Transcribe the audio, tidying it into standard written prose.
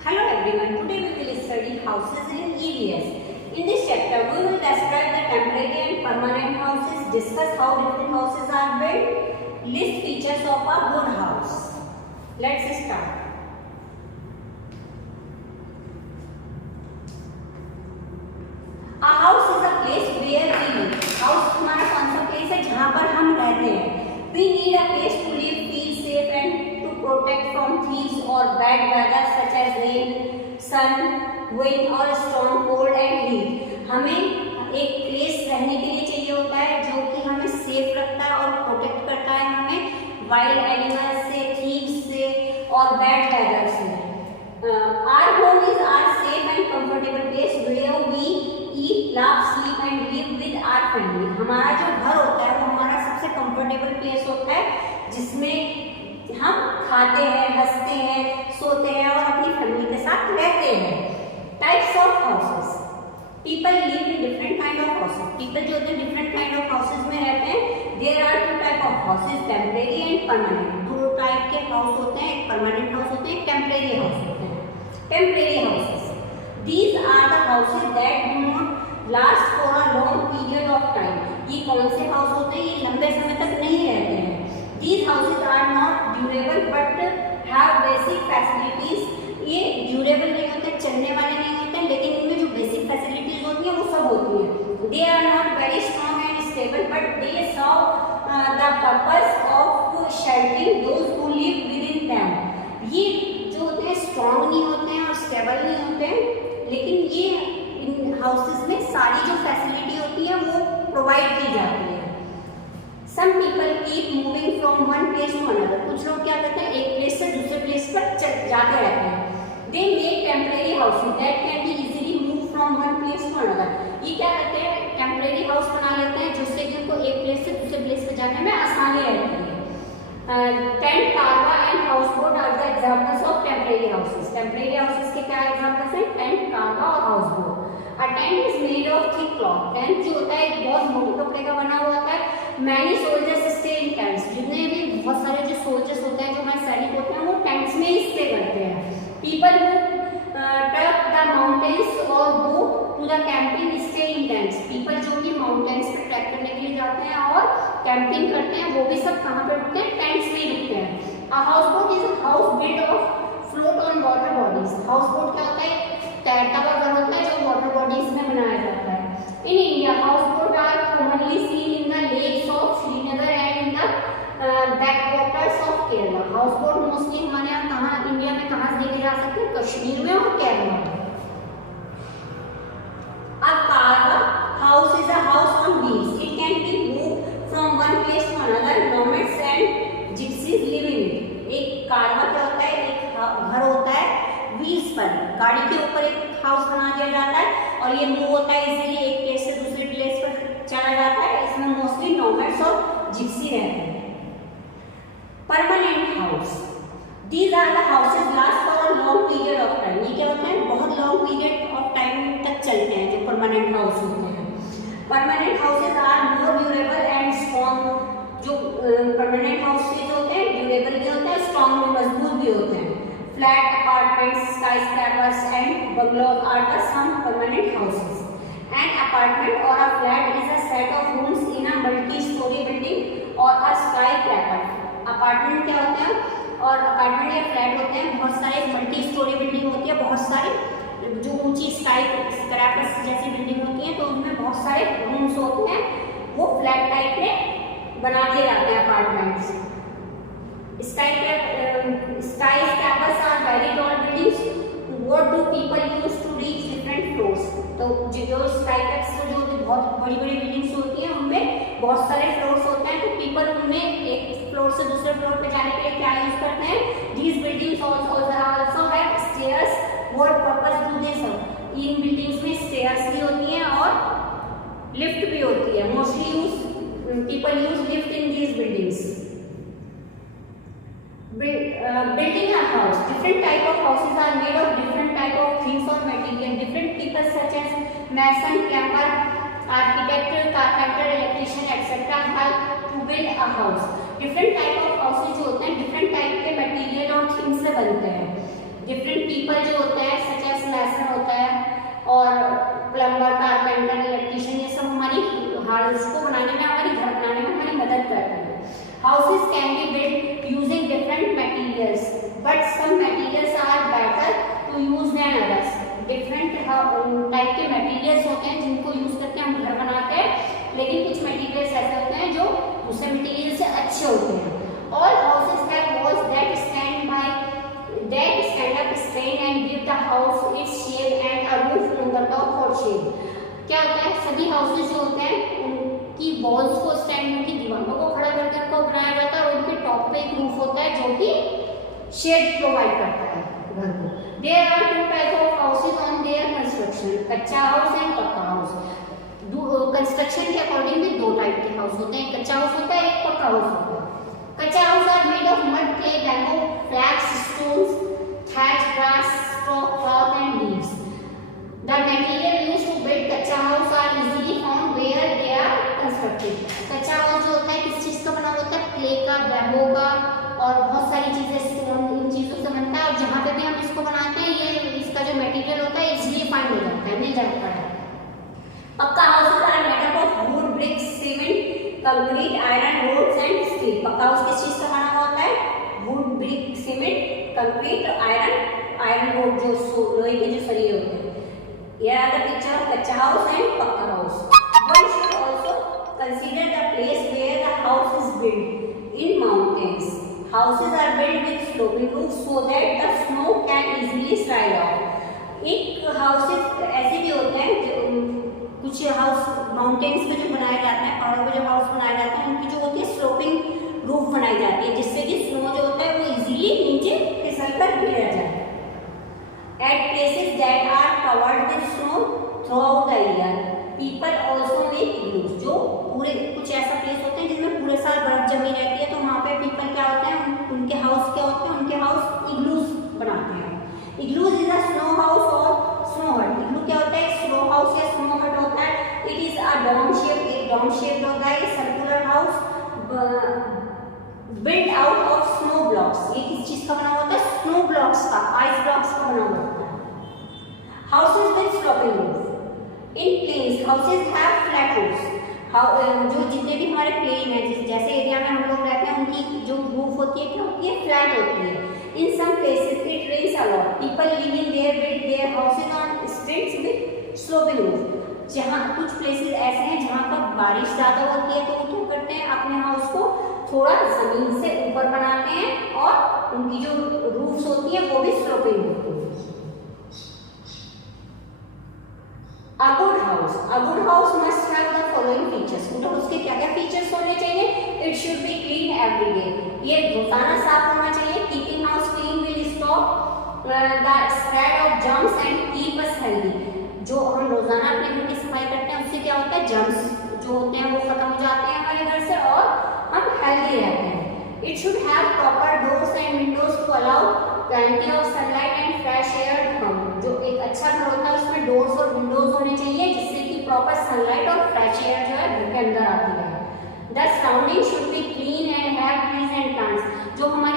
Hello everyone, today we will study houses in EVS. In this chapter, we will describe the temporary and permanent houses, discuss how different houses are built, list features of a good house. Let's start. A house is a place where we live. House हमारा कौन सा place है जहाँ पर हम रहते हैं. We need a place to live, feel safe and to protect from thieves or bad weather such as rain, sun, wind or storm, cold and heat. हमें एक place रहने के लिए चाहिए होता है जो कि हमें safe रखता है और protect करता है हमें wild animals से, thieves से और bad weather से. Our home is our safe and comfortable place where we eat, laugh, sleep and live with our family. हमारा जो घर होता है वो हमारा सबसे कंफर्टेबल प्लेस होता है जिसमें हम खाते हैं, हंसते हैं, सोते हैं और अपनी फैमिली के साथ रहते हैं. Types of houses. People live in different kind of houses. People जो होते हैं डिफरेंट काइंड ऑफ हाउसेस में रहते हैं. There are two type of houses, temporary and permanent. दो टाइप के हाउस होते हैं, एक परमानेंट हाउस होते हैं, एक टेम्परेरी हाउस होते हैं. Temporary houses. These are the houses that do not last for a long period of time. ये कौन से हाउस होते हैं? ये लंबे समय तक नहीं रहते हैं. These houses are not durable but have basic facilities. ये ड्यूरेबल नहीं होते, चलने वाले नहीं होते, लेकिन इनमें जो बेसिक फैसिलिटीज होती हैं वो सब होती हैं. They are not very strong and stable but they serve the purpose of sheltering those who live within them. ये जो होते हैं स्ट्रॉन्ग नहीं होते हैं और स्टेबल नहीं होते हैं, लेकिन ये इन हाउसेस में सारी जो फैसिलिटी होती है वो प्रोवाइड की जाती है. Some people keep moving from one place to another. कुछ लोग क्या करते हैं, एक प्लेस से दूसरे प्लेस पर जाते रहते हैं. They make temporary houses that can be easily move from one place to another. ये क्या करते हैं, टेम्परेरी हाउस बना लेते हैं जिससे कि उनको एक प्लेस से दूसरे प्लेस पर जाने में आसानी रहती है. Tent, caravan and house boat are the examples of temporary houses. Temporary houses के क्या एग्जांपल्स हैं? टेंट, कारवा और house boat. A tent is made of thick cloth. Tent जो होता है एक बहुत मोटे कपड़े का बना हुआ होता है. Many soldiers stay in tents. जितने भी बहुत सारे जो सोल्जर्स होते हैं, जो हमारे सैनिक होते हैं, वो टेंट्स में ही स्टे करते हैं. People who trek the mountains और go to the camping stay in tents. People जो कि माउंटेन्स पे ट्रैक करने के लिए जाते हैं और कैंपिंग करते हैं, वो भी सब कहाँ पे रुकते हैं? टेंट्स में ही रुकते हैं. A house boat is a house build of float on water bodies. House boat क्या होता है? तैरता हुआ घर होता है जो वाटर बॉडीज में बनाया जाता है. In India house boat are commonly seen in the lakes of Srinagar and in the backwaters of Kerala. House boat mostly हमारे यहाँ कहाँ इंडिया में कहाँ से देखे जा सकते हैं? कश्मीर में और केरला में. A carva house is a house on wheels. It can be moved from one place to another. Nomads and gypsies live in it. एक कारवा क्या होता है? एक घर होता है व्हील्स पर, गाड़ी के ऊपर एक हाउस बना दिया जाता है और ये मूव होता है इजीली, एक प्लेस से दूसरे प्लेस पर चला जाता है. इसमें मोस्टली नोमैड्स और जिप्सी रहते हैं. Permanent house. These are the houses last for a long period of time. ये क्या होता है? बहुत लॉन्ग पीरियड ऑफ टाइम तक चलते हैं जो परमानेंट हाउस होते हैं. Permanent houses are more durable and strong. जो परमानेंट हाउसेज होते हैं ड्यूरेबल भी होते हैं, स्ट्रॉन्ग भी, मजबूत भी होते हैं. Flat apartments, skyscrapers and bungalows are the some permanent houses. An apartment or a flat is a set of rooms in a multi-story building or a skyscraper. Apartment क्या होता है? और अपार्टमेंट या फ्लैट होते हैं बहुत सारे, मल्टी स्टोरी बिल्डिंग होती है, बहुत सारे जो ऊंची स्काई स्क्रैपर्स जैसी बिल्डिंग होती है, तो उनमें बहुत सारे रूम्स होते हैं, वो फ्लैट टाइप में बना दिए जाते हैं apartments. Skyscrapers are very tall buildings. What do people use to reach different floors. तो जो स्काई स्क्रैपर्स जो बहुत बड़ी बड़ी बिल्डिंग्स होती हैं उनमें बहुत सारे फ्लोर्स होते हैं, तो पीपल उनमें एक फ्लोर से दूसरे फ्लोर पे जाने के लिए क्या यूज करते हैं? These buildings also have stairs. What purpose do they serve. इन बिल्डिंग्स में स्टेयर्स भी होती हैं और लिफ्ट भी होती है. Mostly people use lift in these buildings. Building a house. Different type of houses are made of different type of things or material. Different people such as mason, plumber, architect, carpenter, electrician, etc. help to build a house. Different type of houses जो होते हैं different type के material और things से बनते हैं. Different people जो होते हैं सच एज मैसन होता है और प्लम्बर, कारपेंटर, इलेक्ट्रिशियन, ये सब हमारी हाउस को बनाने में, हमारी घर बनाने में हमारी मदद करते हैं। Houses can be built using different materials, but some materials are better to use than others. Different type के materials होते हैं जिनको यूज करके हम घर बनाते हैं, लेकिन कुछ materials ऐसे होते हैं जो दूसरे material से अच्छे होते हैं। All houses have walls that stand up straight and give the house its shape and a roof on the top for shade. क्या होता है, सभी हाउसेज जो होते हैं उनकी वॉल्स को स्टैंड, उनकी दीवारों को खड़ा करके उनको बनाया जाता है और उनके टॉप पे एक रूफ होता है जो कि शेड प्रोवाइड करता है घर को। There are two types of houses on their construction, कच्चा हाउस एंड पक्का हाउस। कंस्ट्रक्शन के अकॉर्डिंग भी दो टाइप के हाउस होते हैं, कच्चा हाउस होता है, एक पक्का हाउस होता है। Kutcha house are made of mud, clay, bamboo, flax, stones, thatch, grass, straw, cloth and leaves. The material used to build kacha house are easily found where they are constructed. कच्चा house जो होता है किस चीज का बना होता है, क्ले का, बैम्बू का और बहुत सारी चीजें, स्टोन, इन चीजों से बनता है। और जहाँ पे भी हम इसको बनाते हैं ये इसका जो मटेरियल होता है इजीली फाइंड हो जाता है, मिल जाता है। Pucca house are made up of wood, bricks, cement, concrete, iron rods and steel. Pucca house किस चीज का बना हुआ होता है, wood, brick, cement, concrete, iron rod जो लोहे के जो सरिये होते हैं। Here are the picture of kacha house and pakka house. One should also consider the place where the house is built. In mountains, houses are built with sloping roofs so that the snow can easily slide off. एक houses ऐसे भी होते हैं जो कुछ house mountains पे जो बनाए जाते हैं, पहाड़ों पे जो हाउस बनाए जाते हैं उनकी जो होती है स्लोपिंग रूफ बनाई जाती है जिससे कि स्नो जो होता है वो इजीली नीचे फिसल कर गिर जाए। At places that are covered with snow throughout the year, people also make igloos. जो पूरे कुछ ऐसा प्लेस होते हैं जिसमें पूरे साल बर्फ जमी रहती है तो वहाँ पे पीपल क्या होते हैं, उनके हाउस क्या होते हैं, उनके हाउस इग्लूस बनाते हैं। Igloos is a snow house और स्नो हट। इग्लू क्या होता है, स्नो हाउस या स्नो हट होता है। It is a dome shape, एक डोम शेप होता है, circular house build out of snow blocks. ये किस चीज का बना होता है, स्नो ब्लॉक्स का, आइस ब्लॉक्स का बना होता है। Houses with sloping roof. In plains houses have flat roofs. जो जितने भी हमारे प्लेन है, जैसे एरिया में हम लोग रहते हैं उनकी जो रूफ होती है क्या होती है, फ्लैट होती है। In some places it rains a lot, people living there build their houses on streets with sloping roof. जहाँ कुछ प्लेसेस ऐसे हैं जहाँ पर बारिश ज्यादा होती है तो वो क्या करते हैं, अपने हाउस को थोड़ा जमीन से ऊपर बनाते हैं और उनकी जो रूफ्स होती है वो भी स्लोपिंग होती है। A good house must have the following features. Good house के क्या क्या फीचर्स होने चाहिए, it should be clean every day, ये रोजाना साफ होना चाहिए। Keeping house clean will stop the spread of germs and keep us healthy. जो हम रोजाना अपने घर की सफाई करते हैं उससे क्या होता है, जर्म्स जो होते हैं वो खत्म हो जाते हैं हमारे घर से और हम हेल्दी रहते हैं। It should have proper doors and windows to allow plenty of sunlight and fresh air to come. जो एक अच्छा घर होता है उसमें डोर्स और विंडोज होने चाहिए जिससे कि प्रॉपर सनलाइट और फ्रेश एयर जो है घर के अंदर आती है। The surrounding should be clean and have trees and plants. जो हमारे